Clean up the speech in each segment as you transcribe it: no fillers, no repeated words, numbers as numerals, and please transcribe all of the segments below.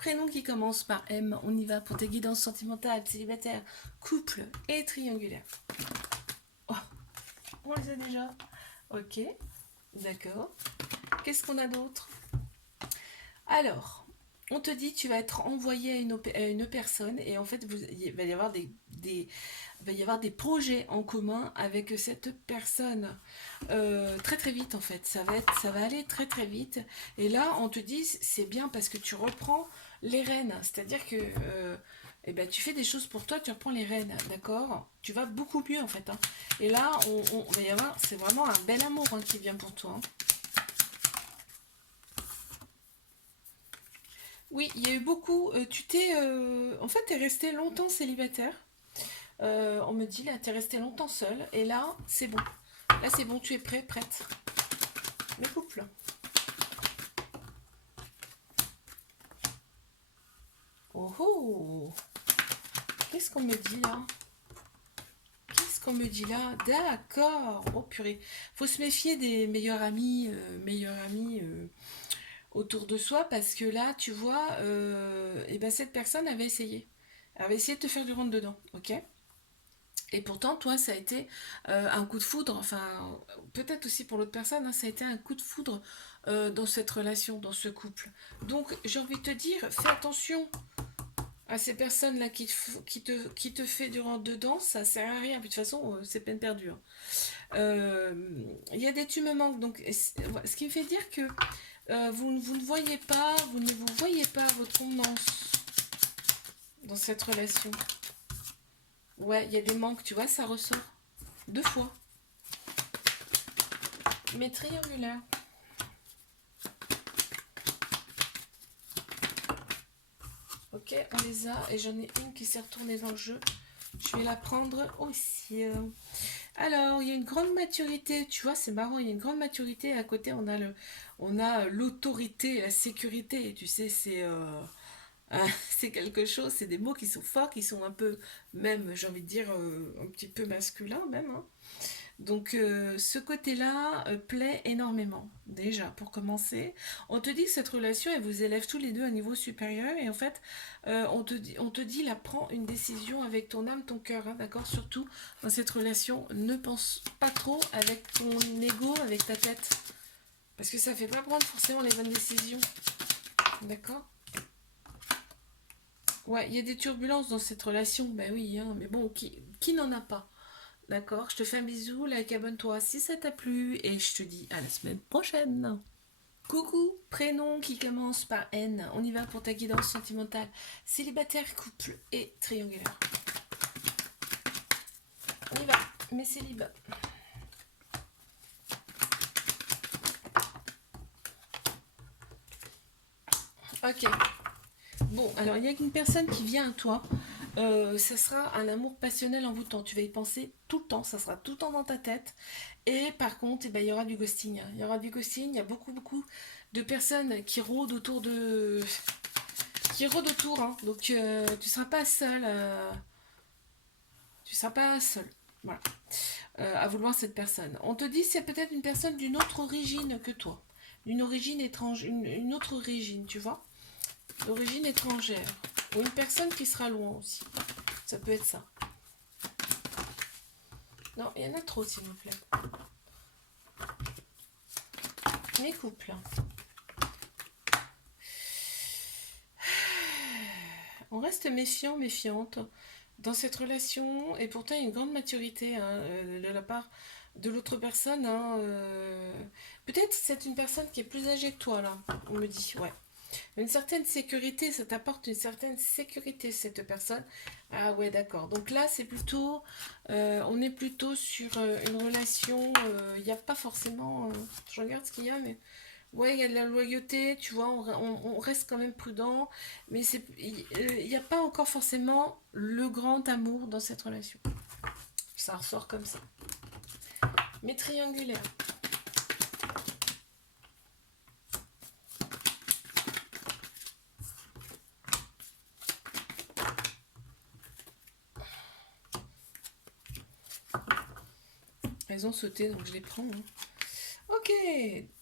prénom qui commence par M. On y va pour tes guidances sentimentales, célibataires, couple et triangulaire. Oh, on les a déjà. Ok, d'accord. Qu'est-ce qu'on a d'autre? Alors, on te dit tu vas être envoyé à une personne et en fait il va y avoir il va y avoir des projets en commun avec cette personne. Très très vite en fait, ça va aller très très vite. Et là on te dit c'est bien parce que tu reprends les rênes, c'est-à-dire que eh ben, tu fais des choses pour toi, tu reprends les rênes, d'accord? Tu vas beaucoup mieux en fait, hein. Et là on va y avoir, c'est vraiment un bel amour, hein, qui vient pour toi, hein. Oui, il y a eu beaucoup. En fait, t'es resté longtemps célibataire. On me dit là, t'es resté longtemps seul. Et là, c'est bon. Là, c'est bon, tu es prêt, prête. Le couple. Oh oh. Qu'est-ce qu'on me dit là? Qu'est-ce qu'on me dit là? D'accord. Oh purée. Faut se méfier des meilleurs amis autour de soi parce que là, tu vois, et ben cette personne avait essayé. Elle avait essayé de te faire du rentre dedans, ok? Et pourtant, toi, ça a été un coup de foudre, enfin, peut-être aussi pour l'autre personne, hein, ça a été un coup de foudre dans cette relation, dans ce couple. Donc, j'ai envie de te dire, fais attention à ces personnes-là qui te fait du rentre dedans, ça sert à rien. Puis, de toute façon, c'est peine perdue, hein. Il y a des tu me manques, donc ce qui me fait dire que vous ne voyez pas, vous ne vous voyez pas votre contenance dans cette relation. Ouais, il y a des manques, tu vois, ça ressort deux fois. Mais triangulaire. Ok, on les a. Et j'en ai une qui s'est retournée dans le jeu. Je vais la prendre aussi. Alors, il y a une grande maturité. Tu vois, c'est marrant. Il y a une grande maturité. À côté, on a l'autorité, la sécurité. Tu sais, c'est quelque chose. C'est des mots qui sont forts, qui sont un peu, même, j'ai envie de dire, un petit peu masculin même, hein. Donc ce côté-là plaît énormément, déjà, pour commencer. On te dit que cette relation, elle vous élève tous les deux à un niveau supérieur, et en fait, on te dit, là, prends une décision avec ton âme, ton cœur, hein, d'accord? Surtout dans cette relation, ne pense pas trop avec ton ego, avec ta tête, parce que ça fait pas prendre forcément les bonnes décisions, d'accord? Ouais, il y a des turbulences dans cette relation, ben oui, hein, mais bon, qui n'en a pas? D'accord, je te fais un bisou, like, abonne-toi si ça t'a plu et je te dis à la semaine prochaine. Coucou, prénom qui commence par N. On y va pour ta guidance sentimentale. Célibataire, couple et triangulaire. On y va, mes célibats. Ok. Bon, alors il y a une personne qui vient à toi. Ça sera un amour passionnel envoûtant. Tu vas y penser tout le temps. Ça sera tout le temps dans ta tête. Et par contre, eh ben, il y aura du ghosting, hein. Il y aura du ghosting. Il y a beaucoup de personnes qui rôdent qui rôdent autour, hein. Donc tu seras pas seul. Tu seras pas seul. Voilà. À vouloir cette personne. On te dit c'est peut-être une personne d'une autre origine que toi. D'une origine étrange, une autre origine, tu vois. D'origine étrangère. Ou une personne qui sera loin aussi. Ça peut être ça. Non, il y en a trop, s'il vous plaît. Les couples. On reste méfiant, méfiante dans cette relation, et pourtant il y a une grande maturité, hein, de la part de l'autre personne, hein, peut-être c'est une personne qui est plus âgée que toi, là, on me dit, ouais. Une certaine sécurité, ça t'apporte une certaine sécurité, cette personne. Ah ouais, d'accord. Donc là, c'est plutôt, on est plutôt sur une relation, il n'y a pas forcément, je regarde ce qu'il y a, mais ouais, il y a de la loyauté, tu vois, on reste quand même prudent, mais il n'y a pas encore forcément le grand amour dans cette relation. Ça ressort comme ça. Mais triangulaire. Elles ont sauté, donc je les prends, hein. Ok,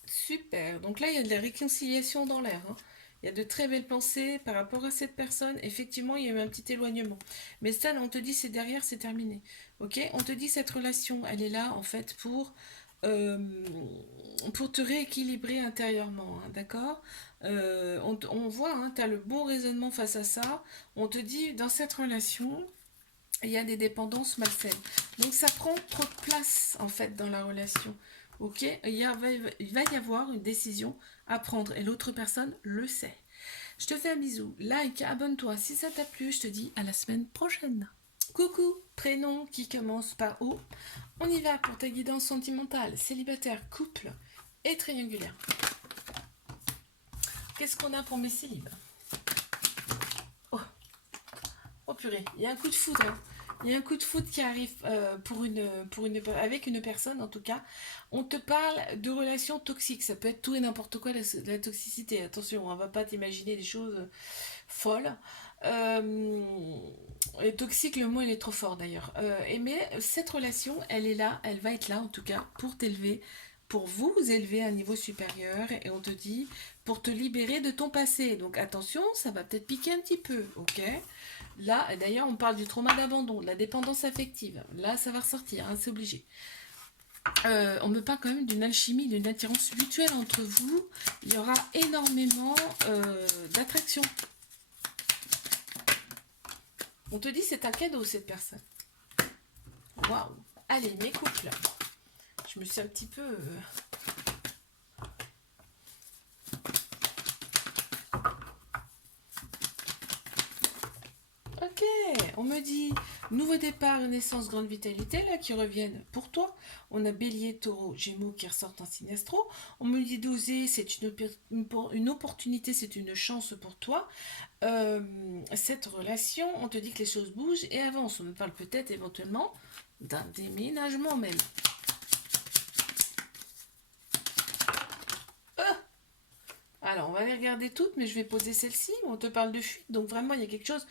super. Donc là, il y a de la réconciliation dans l'air, hein. Il y a de très belles pensées par rapport à cette personne. Effectivement, il y a eu un petit éloignement. Mais ça, on te dit, c'est derrière, c'est terminé. Ok? On te dit, cette relation, elle est là, en fait, euh, pour te rééquilibrer intérieurement. Hein, d'accord? On voit, hein, tu as le bon raisonnement face à ça. On te dit, dans cette relation, il y a des dépendances malsaines. Donc ça prend trop de place en fait dans la relation. Ok, il va y avoir une décision à prendre et l'autre personne le sait. Je te fais un bisou, like, abonne-toi si ça t'a plu, je te dis à la semaine prochaine. Coucou, prénom qui commence par O. On y va pour ta guidance sentimentale, célibataire, couple et triangulaire. Qu'est-ce qu'on a pour mes célibes? Oh, oh purée, il y a un coup de foudre. Hein. Il y a un coup de foudre qui arrive avec une personne, en tout cas. On te parle de relations toxiques. Ça peut être tout et n'importe quoi, la toxicité. Attention, on ne va pas t'imaginer des choses folles. Et toxique, le mot, il est trop fort d'ailleurs. Mais cette relation, elle est là, elle va être là, en tout cas, pour t'élever, pour vous élever à un niveau supérieur. Et on te dit, pour te libérer de ton passé. Donc attention, ça va peut-être piquer un petit peu, ok? Là, d'ailleurs, on parle du trauma d'abandon, de la dépendance affective. Là, ça va ressortir, hein, c'est obligé. On me parle quand même d'une alchimie, d'une attirance mutuelle entre vous. Il y aura énormément d'attraction. On te dit c'est un cadeau cette personne. Waouh. Allez, mes couples. Je me suis un petit peu... Ok, on me dit nouveau départ, naissance, grande vitalité, là, qui reviennent pour toi. On a Bélier, Taureau, Gémeaux qui ressortent en signe astro. On me dit d'oser, c'est une opportunité, c'est une chance pour toi. Cette relation, on te dit que les choses bougent et avancent. On me parle peut-être éventuellement d'un déménagement même. Alors, on va les regarder toutes, mais je vais poser celle-ci. On te parle de fuite, donc vraiment, il y a quelque chose...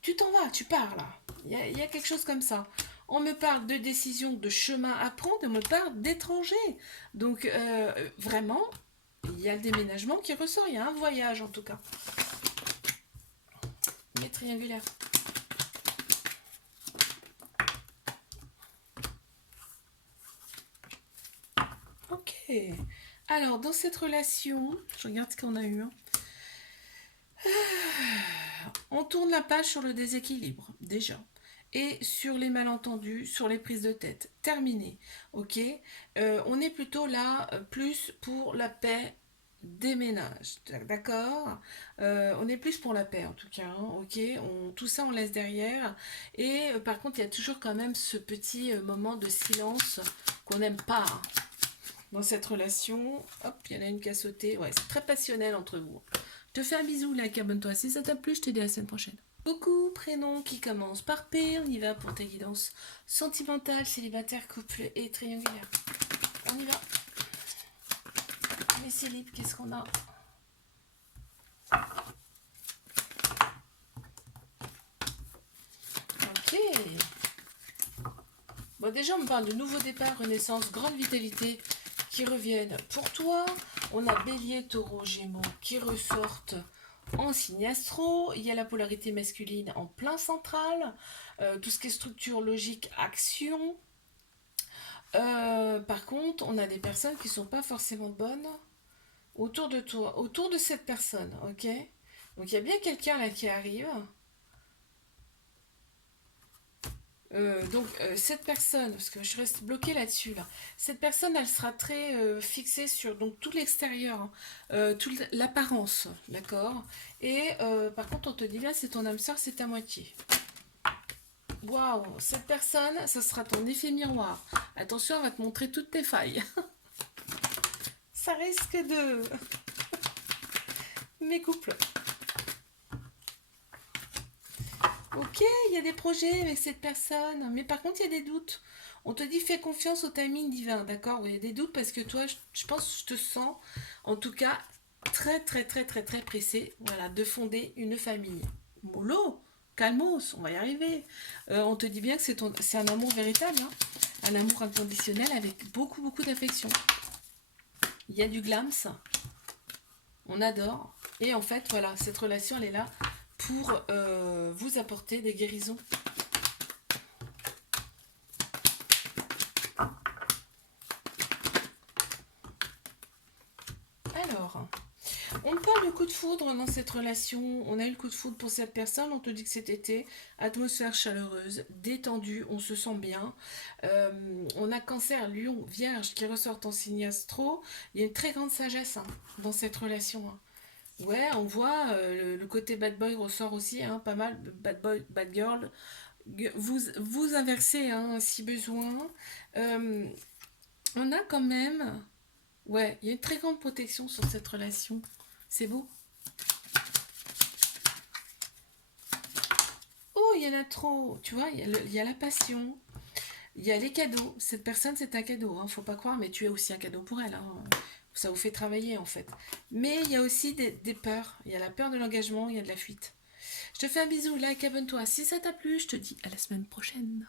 tu t'en vas, tu pars là. Il y a quelque chose comme ça. On me parle de décision, de chemin à prendre, et on me parle d'étranger. Donc, vraiment, il y a le déménagement qui ressort. Il y a un voyage, en tout cas. Mais triangulaire. Ok. Alors, dans cette relation, je regarde ce qu'on a eu. Hein. On tourne la page sur le déséquilibre, déjà. Et sur les malentendus, sur les prises de tête. Terminé. Ok. On est plutôt là, plus pour la paix des ménages. D'accord. On est plus pour la paix, en tout cas. Hein, ok. Tout ça, on laisse derrière. Et par contre, il y a toujours quand même ce petit moment de silence qu'on n'aime pas. Hein. Dans cette relation, hop, il y en a une qui a sauté. Ouais, c'est très passionnel entre vous. Je te fais un bisou, like, abonne-toi si ça t'a plu, je te dis à la semaine prochaine. Coucou, prénom qui commence par P, on y va pour ta guidance sentimentale, célibataire, couple et triangulaire. On y va. Les célibes, qu'est-ce qu'on a? Ok. Bon, déjà, on me parle de nouveau départ, renaissance, grande vitalité qui reviennent pour toi. On a Bélier, Taureau, Gémeaux qui ressortent en signe astro. Il y a la polarité masculine en plein central. Tout ce qui est structure, logique, action. Par contre, on a des personnes qui ne sont pas forcément bonnes autour de toi, autour de cette personne, ok? Donc il y a bien quelqu'un là qui arrive. Cette personne, parce que je reste bloquée là-dessus là, cette personne elle sera très fixée sur donc tout l'extérieur, hein, toute l'apparence, d'accord. Et par contre on te dit bien c'est ton âme sœur, c'est ta moitié. Waouh, cette personne, ça sera ton effet miroir. Attention, elle va te montrer toutes tes failles. Ça risque de... Mes couples. Ok, il y a des projets avec cette personne, mais par contre, il y a des doutes. On te dit fais confiance au timing divin, d'accord? Il y a des doutes parce que toi, je pense que je te sens, en tout cas, très, très, très, très, très pressé, voilà, de fonder une famille. Mollo, calmos, on va y arriver. On te dit bien que c'est un amour véritable, hein, un amour inconditionnel avec beaucoup, beaucoup d'affection. Il y a du glams. On adore. Et en fait, voilà, cette relation, elle est là pour vous apporter des guérisons. Alors, on parle de coup de foudre dans cette relation. On a eu le coup de foudre pour cette personne. On te dit que cet été, atmosphère chaleureuse, détendue, on se sent bien. On a Cancer, Lion, Vierge qui ressortent en signe astro. Il y a une très grande sagesse hein, dans cette relation. Hein. Ouais, on voit le côté bad boy ressort aussi, hein, pas mal. Bad boy, bad girl. Vous inversez hein, si besoin. Euh, on a quand même. Ouais, il y a une très grande protection sur cette relation. C'est beau. Oh, il y en a trop. Tu vois, il y a la passion. Il y a les cadeaux. Cette personne, c'est un cadeau. Hein, faut pas croire, mais tu es aussi un cadeau pour elle. Hein. Ça vous fait travailler, en fait. Mais il y a aussi des peurs. Il y a la peur de l'engagement, il y a de la fuite. Je te fais un bisou, like, abonne-toi. Si ça t'a plu, je te dis à la semaine prochaine.